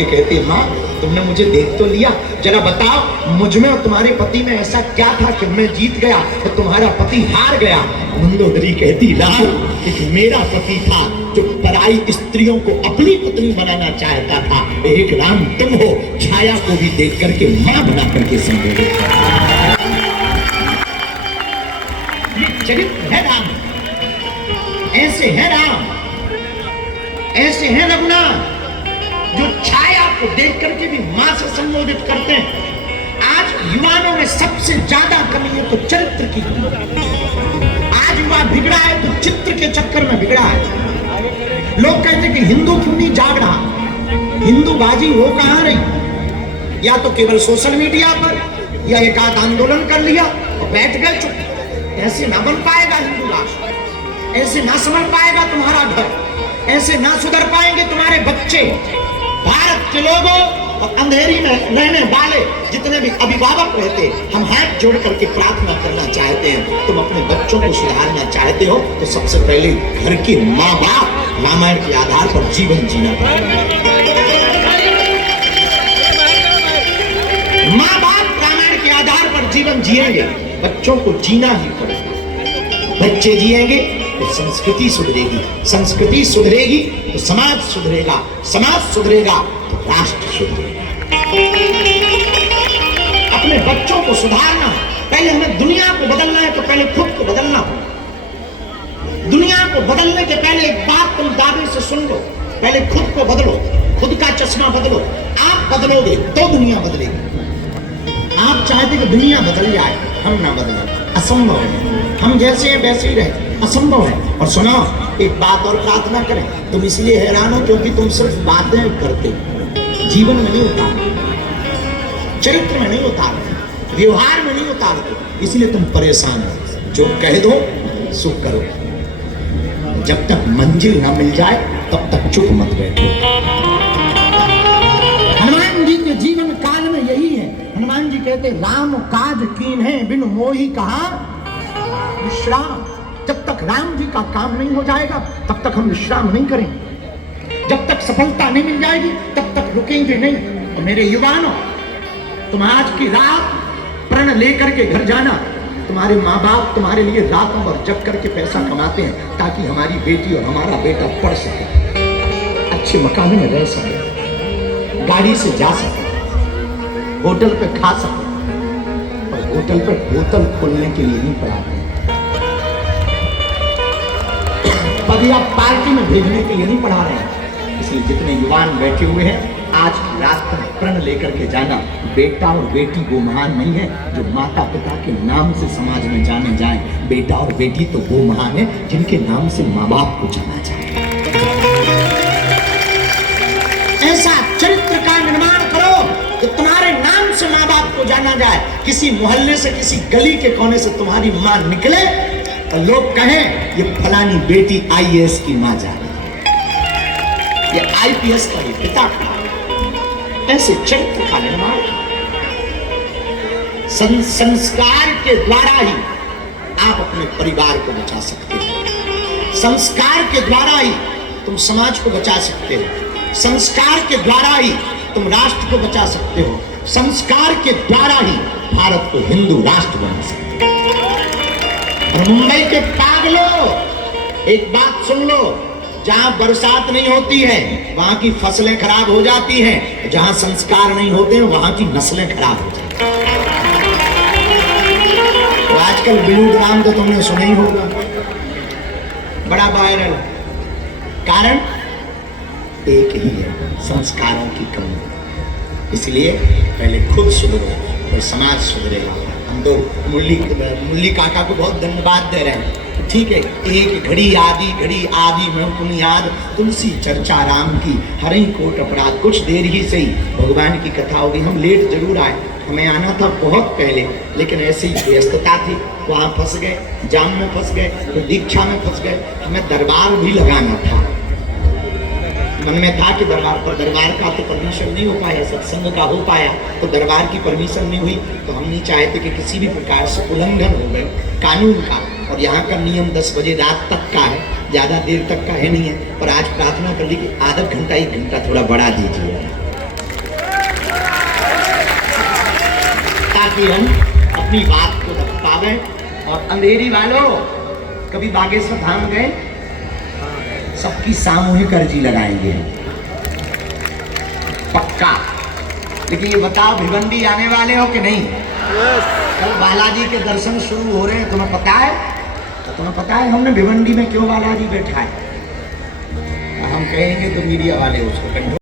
के कहती है, माँ तुमने मुझे देख तो लिया, जरा बताओ मुझ में और तुम्हारे पति में ऐसा क्या था कि मैं जीत गया और तुम्हारा पति हार गया। मंदोदरी कहती, राम एक मेरा पति था जो पराई स्त्रियों को अपनी पत्नी बनाना चाहता था, एक राम तुम हो, छाया को भी देख करके मां बना करके संबोधित। ये चरित्र है राम, ऐसे है राम, ऐसे है रघुनाथ जो छाया को देख करके भी मां से संबोधित करते हैं। आज युवाओं में सबसे ज्यादा कमी है तो चरित्र की। आज युवा बिगड़ा है तो चित्र के चक्कर में बिगड़ा है। लोग कहते हैं कि हिंदू क्यों नहीं जाग रहा, हिंदू बाजी हो कहां रही, या तो केवल सोशल मीडिया पर या एक आध आंदोलन कर लिया और बैठ गए चुप। ऐसे ना बन पाएगा हिंदू राष्ट्र, ऐसे ना समझ पाएगा तुम्हारा घर, ऐसे ना सुधर पाएंगे तुम्हारे बच्चे। भारत के लोगों और अंधेरी में रहने वाले जितने भी अभिभावक रहते, हम हाथ जोड़ करके प्रार्थना करना चाहते हैं, तुम अपने बच्चों को सुधारना चाहते हो तो सबसे पहले घर के माँ बाप रामायण के आधार पर जीवन जीना पड़ेगा। माँ बाप रामायण के आधार पर जीवन जिएंगे, बच्चों को जीना ही पड़ेगा। बच्चे जिएंगे तो संस्कृति सुधरेगी, संस्कृति सुधरेगी तो समाज सुधरेगा, समाज सुधरेगा तो राष्ट्र सुधरेगा। अपने बच्चों को सुधारना, पहले हमें दुनिया को बदलना है तो पहले खुद को बदलना होगा। दुनिया को बदलने के पहले एक बात तुम दावे से सुन लो, पहले खुद को बदलो, खुद का चश्मा बदलो। आप बदलोगे तो दुनिया बदलेगी। आप चाहते कि दुनिया बदल जाए, हम ना बदलें, असंभव है। हम जैसे हैं वैसे ही रहे, असंभव है। और सुनो एक बात और प्रार्थना करें, तुम इसलिए हैरान हो क्योंकि तुम सिर्फ बातें करते, जीवन में नहीं उतारते, चरित्र में नहीं उतारते, व्यवहार में नहीं उतारते, इसलिए तुम परेशान हो। जो कह दो सो करो, जब तक मंजिल ना मिल जाए तब तक चुप मत बैठो। हनुमान जी के जीवन काल में यही है। हनुमान जी कहते, राम काज कीन है बिन मोहि कहा विश्राम। जब तक राम जी का काम नहीं हो जाएगा तब तक हम विश्राम नहीं करेंगे, जब तक सफलता नहीं मिल जाएगी तब तक रुकेंगे नहीं। और मेरे युवानों, तुम आज की रात प्रण लेकर के घर जाना। तुम्हारे माँ बाप तुम्हारे लिए रातों भर जग करके पैसा कमाते हैं ताकि हमारी बेटी और हमारा बेटा पढ़ सके, अच्छे मकान में रह सके, गाड़ी से जा सके, होटल पे खा सके। और होटल पे बोतल खोलने के लिए नहीं पड़ा, या पार्टी में भेजने के लिए नहीं पढ़ा रहे हैं। इसलिए जितने युवान बैठे हुए हैं, आज की रात तक प्रण लेकर के जाना, बेटा और बेटी वो महान नहीं है जो माता पिता के नाम से समाज में जाने जाएं। बेटा और बेटी तो वो महान है जिनके नाम से माँ बाप को जाना जाए। ऐसा चरित्र का निर्माण करो कि तुम्हारे नाम से माँ बाप को जाना जाए। किसी मोहल्ले से, किसी गली के कोने से तुम्हारी माँ निकले और लोग कहें ये फलानी बेटी IAS की मां जा रही है, ये IPS का ये पिता खड़ा है। ऐसे चरित्र का निर्माण, संस्कार के द्वारा ही आप अपने परिवार को बचा सकते हो, संस्कार के द्वारा ही तुम समाज को बचा सकते हो, संस्कार के द्वारा ही तुम राष्ट्र को बचा सकते हो, संस्कार के द्वारा ही भारत को हिंदू राष्ट्र बना सकते हो। और मुंबई के पागलों, एक बात सुन लो, जहां बरसात नहीं होती है वहां की फसलें खराब हो जाती हैं, जहां संस्कार नहीं होते हैं वहां की नस्लें खराब हो जाती हैं। तो आजकल बिलू नाम तो तुमने सुना ही होगा, बड़ा वायरल। कारण एक ही है, संस्कारों की कमी। इसलिए पहले खुद सुधरो और समाज सुधरेगा। हम तो मुरली काका को बहुत धन्यवाद दे रहे हैं। ठीक है, एक घड़ी आदि में तुम याद, तुलसी चर्चा राम की, हरि कोट अपराध। कुछ देर ही सही भगवान की कथा होगी। हम लेट जरूर आए, हमें आना था बहुत पहले, लेकिन ऐसे ही व्यस्तता थी, वहाँ फंस गए, जाम में फंस गए, तो दीक्षा में फंस गए। हमें दरबार भी लगाना था, मन में था कि दरबार का तो परमिशन नहीं हो पाया, सत्संग का हो पाया तो दरबार की परमिशन नहीं हुई। तो हम नहीं चाहते कि किसी भी प्रकार से उल्लंघन हो गए कानून का। और यहाँ का नियम 10 बजे रात तक का है, ज़्यादा देर तक का है नहीं है। पर आज प्रार्थना कर ली कि आधा घंटा 1 घंटा थोड़ा बढ़ा दीजिए, ताकि हम अपनी बात को रख पावे। और अंधेरी वालों, कभी बागेश्वर धाम गए? सबकी सामूहिक अर्जी लगाएंगे पक्का। लेकिन ये बताओ, भिवंडी आने वाले हो कि नहीं? कल बालाजी के दर्शन शुरू हो रहे हैं, तुम्हें पता है? तो तुम्हें पता है हमने भिवंडी में क्यों बालाजी बैठा है? हम कहेंगे तो मीडिया वाले उसको कंट्रोल